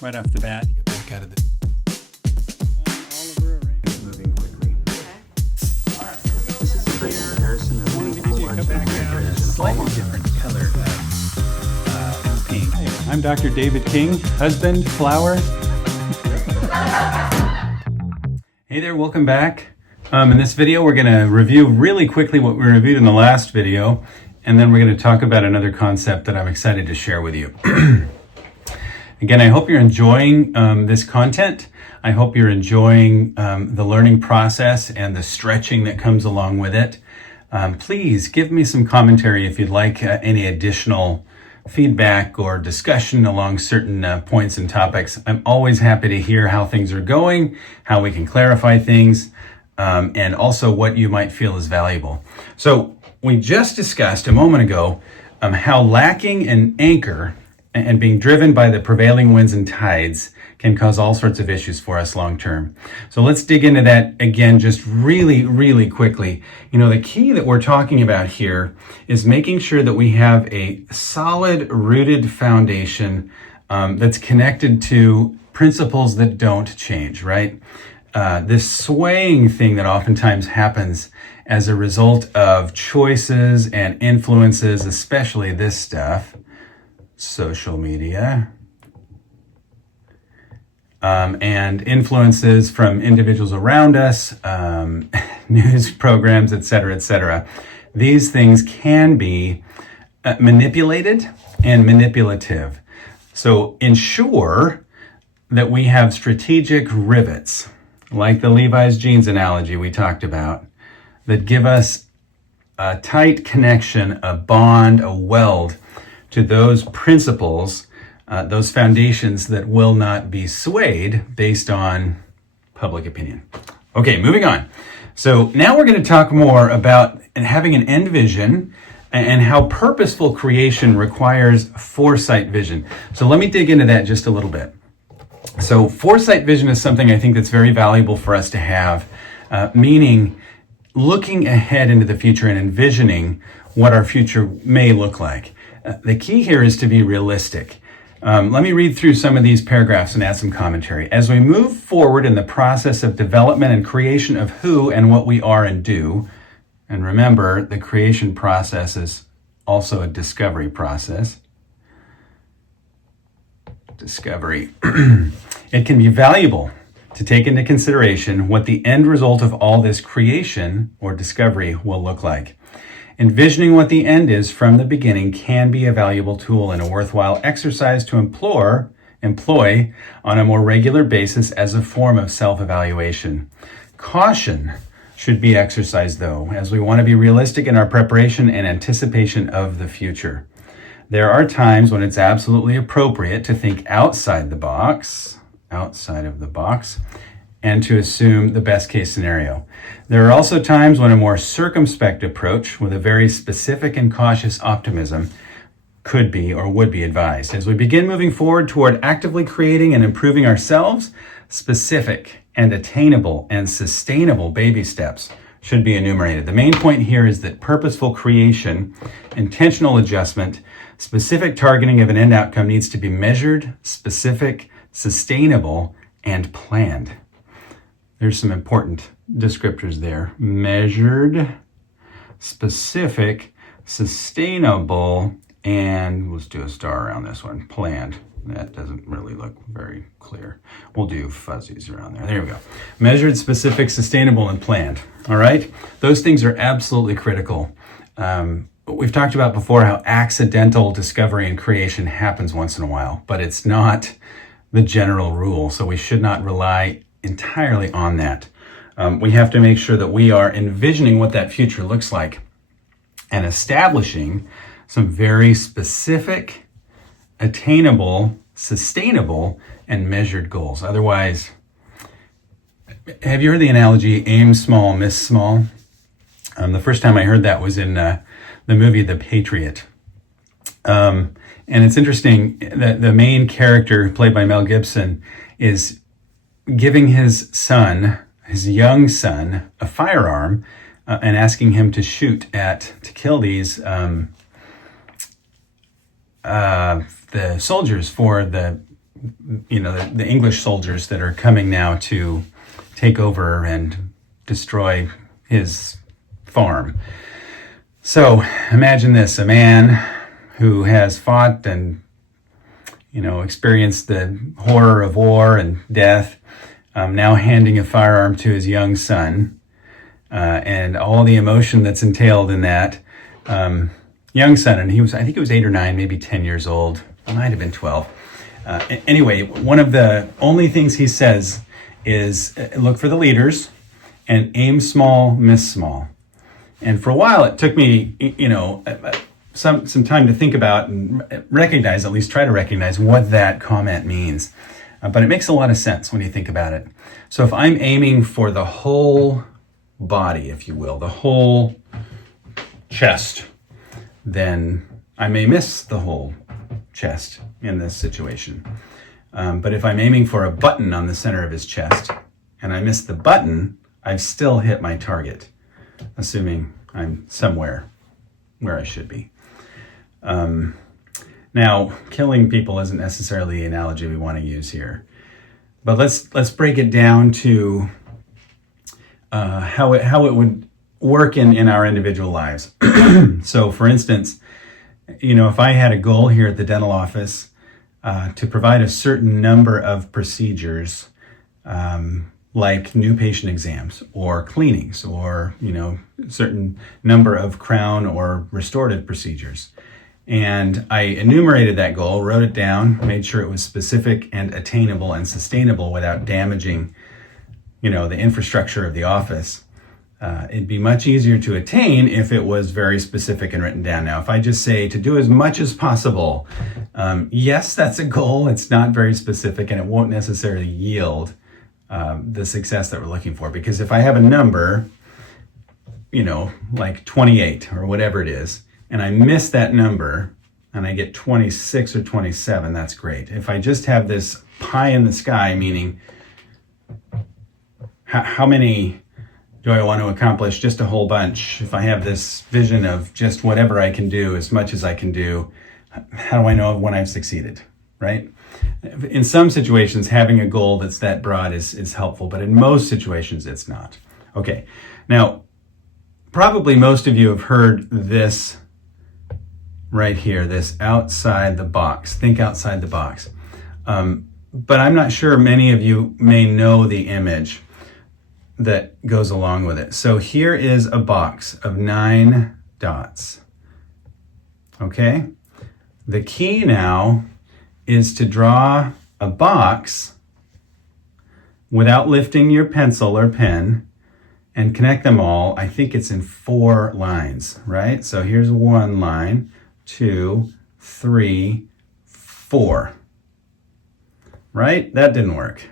right off the bat. Get back out of the Oliver, right? moving quickly. This is a great comparison of Wanted to give you a background, a slightly different color of paint. Hey, I'm Dr. David King, husband, flower. Hey there, welcome back. In this video, we're going to review really quickly what we reviewed in the last video, and then we're going to talk about another concept that I'm excited to share with you. Again, I hope you're enjoying this content. I hope you're enjoying the learning process and the stretching that comes along with it. Please give me some commentary if you'd like any additional feedback or discussion along certain points and topics. I'm always happy to hear how things are going, how we can clarify things, and also what you might feel is valuable. So we just discussed a moment ago how lacking an anchor and being driven by the prevailing winds and tides can cause all sorts of issues for us long term. So let's dig into that again just really quickly. You know, the key that we're talking about here is making sure that we have a solid rooted foundation that's connected to principles that don't change, right? This swaying thing that oftentimes happens as a result of choices and influences, especially this stuff, social media, and influences from individuals around us, news programs, etc., etc. These things can be manipulated and manipulative. So ensure that we have strategic rivets, like the Levi's jeans analogy we talked about, that give us a tight connection, a bond, a weld to those principles, those foundations that will not be swayed based on public opinion. Okay, moving on. So now we're going to talk more about having an end vision and how purposeful creation requires foresight vision. So let me dig into that just a little bit. So foresight vision is something I think that's very valuable for us to have, meaning looking ahead into the future and envisioning what our future may look like. The key here is to be realistic. Let me read through some of these paragraphs and add some commentary. As we move forward in the process of development and creation of who and what we are and do, and remember, the creation process is also a discovery process. Discovery. It can be valuable to take into consideration what the end result of all this creation or discovery will look like. Envisioning what the end is from the beginning can be a valuable tool and a worthwhile exercise to employ on a more regular basis as a form of self-evaluation. Caution should be exercised, though, as we want to be realistic in our preparation and anticipation of the future. There are times when it's absolutely appropriate to think outside of the box, and to assume the best case scenario. There are also times when a more circumspect approach with a very specific and cautious optimism could be or would be advised. As we begin moving forward toward actively creating and improving ourselves, specific and attainable and sustainable baby steps should be enumerated. The main point here is that purposeful creation, intentional adjustment, specific targeting of an end outcome needs to be measured, specific, sustainable, and planned. There's some important descriptors there. Measured, specific, sustainable, and let's do a star around this one, planned. That doesn't really look very clear. We'll do fuzzies around there. There we go. Measured, specific, sustainable, and planned. All right? Those things are absolutely critical. We've talked about before how accidental discovery and creation happens once in a while, but it's not the general rule, so we should not rely entirely on that. We have to make sure that we are envisioning what that future looks like and establishing some very specific, attainable, sustainable, and measured goals. Otherwise, have you heard the analogy, aim small, miss small? The first time I heard that was in the movie The Patriot. And it's interesting that the main character, played by Mel Gibson, is giving his young son, a firearm and asking him to to kill the soldiers for the the English soldiers that are coming now to take over and destroy his farm. So imagine this, a man who has fought and, experienced the horror of war and death, now handing a firearm to his young son, and all the emotion that's entailed in that. Young son, and I think he was 8 or 9, maybe 10 years old. It might have been 12. Anyway, one of the only things he says is look for the leaders and aim small, miss small. And for a while, it took me, some time to think about and recognize, at least try to recognize what that comment means. But it makes a lot of sense when you think about it. So if I'm aiming for the whole body, if you will, the whole chest, then I may miss the whole chest in this situation. But if I'm aiming for a button on the center of his chest and I miss the button, I've still hit my target, assuming I'm somewhere where I should be. Now, killing people isn't necessarily the analogy we want to use here, but let's break it down to how it would work in our individual lives. So, for instance, if I had a goal here at the dental office to provide a certain number of procedures, like new patient exams or cleanings or, certain number of crown or restorative procedures. And I enumerated that goal, wrote it down, made sure it was specific and attainable and sustainable without damaging, the infrastructure of the office. It'd be much easier to attain if it was very specific and written down. Now, if I just say to do as much as possible, yes, that's a goal. It's not very specific and it won't necessarily yield the success that we're looking for. Because if I have a number, like 28 or whatever it is, and I miss that number and I get 26 or 27, that's great. If I just have this pie in the sky, meaning how many do I want to accomplish? Just a whole bunch. If I have this vision of just whatever I can do, as much as I can do, how do I know when I've succeeded, right? In some situations, having a goal that's that broad is helpful, but in most situations, it's not. Okay, now, probably most of you have heard this right here, this outside the box. Think outside the box. But I'm not sure many of you may know the image that goes along with it. So here is a box of 9 dots. Okay? The key now is to draw a box without lifting your pencil or pen and connect them all. I think it's in 4 lines, right? So here's 1 line, 2, 3, 4. Right? That didn't work.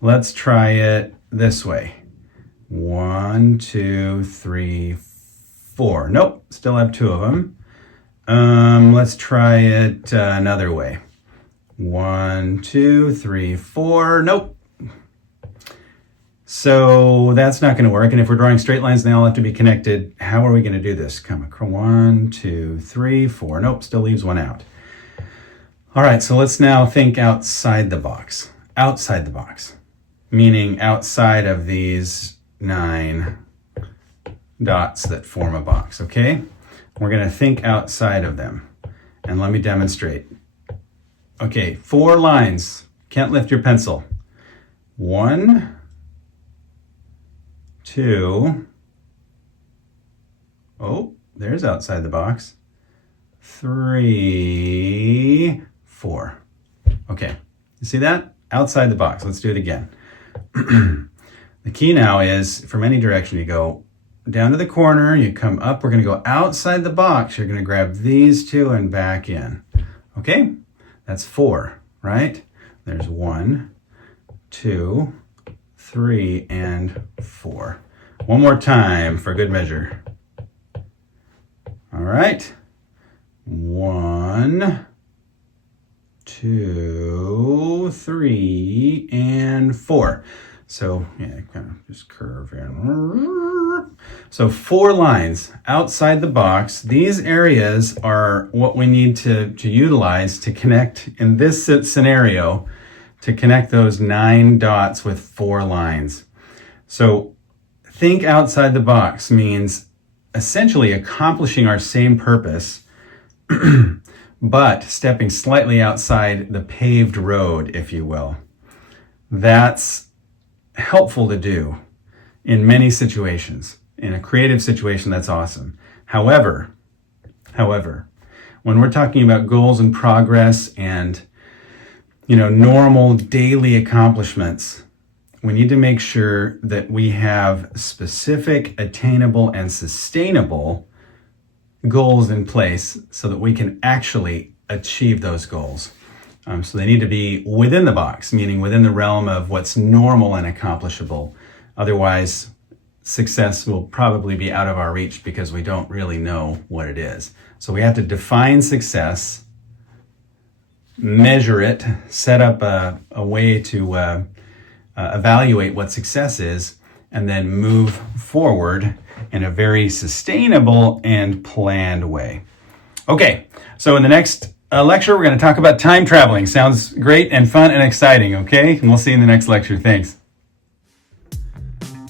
Let's try it this way. 1, 2, 3, 4. Nope, still have 2 of them. Let's try it another way. 1, 2, 3, 4. Nope. So that's not going to work. And if we're drawing straight lines, they all have to be connected. How are we going to do this? Come on. 1, 2, 3, 4. Nope, still leaves 1 out. All right, so let's now think outside the box. Outside the box, meaning outside of these 9 dots that form a box, okay? We're going to think outside of them. And let me demonstrate. Okay, 4 lines. Can't lift your pencil. 1, 2. Oh, there's outside the box. 3, 4. Okay, you see that? Outside the box. Let's do it again. The key now is, from any direction, you go down to the corner, you come up, we're going to go outside the box. You're going to grab these 2 and back in. Okay? That's 4, right? There's 1, 2, 3, and 4. One more time for good measure. All right. 1, 2, 3, and 4. So, yeah, kind of just curve here. So 4 lines outside the box. These areas are what we need to utilize to connect, in this scenario, to connect those 9 dots with 4 lines. So think outside the box means essentially accomplishing our same purpose, but stepping slightly outside the paved road, if you will. That's helpful to do in many situations. In a creative situation, that's awesome. However, when we're talking about goals and progress and, normal daily accomplishments, we need to make sure that we have specific, attainable, and sustainable goals in place so that we can actually achieve those goals. So they need to be within the box, meaning within the realm of what's normal and accomplishable. Otherwise, success will probably be out of our reach because we don't really know what it is. So we have to define success, measure it, set up a way to evaluate what success is, and then move forward in a very sustainable and planned way. Okay, so in the next lecture, we're going to talk about time traveling. Sounds great and fun and exciting, okay? And we'll see you in the next lecture. Thanks.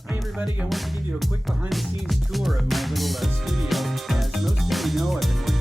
Hi, everybody. I want to give you a quick behind-the-scenes tour of my little studio. As most of you know, I've been working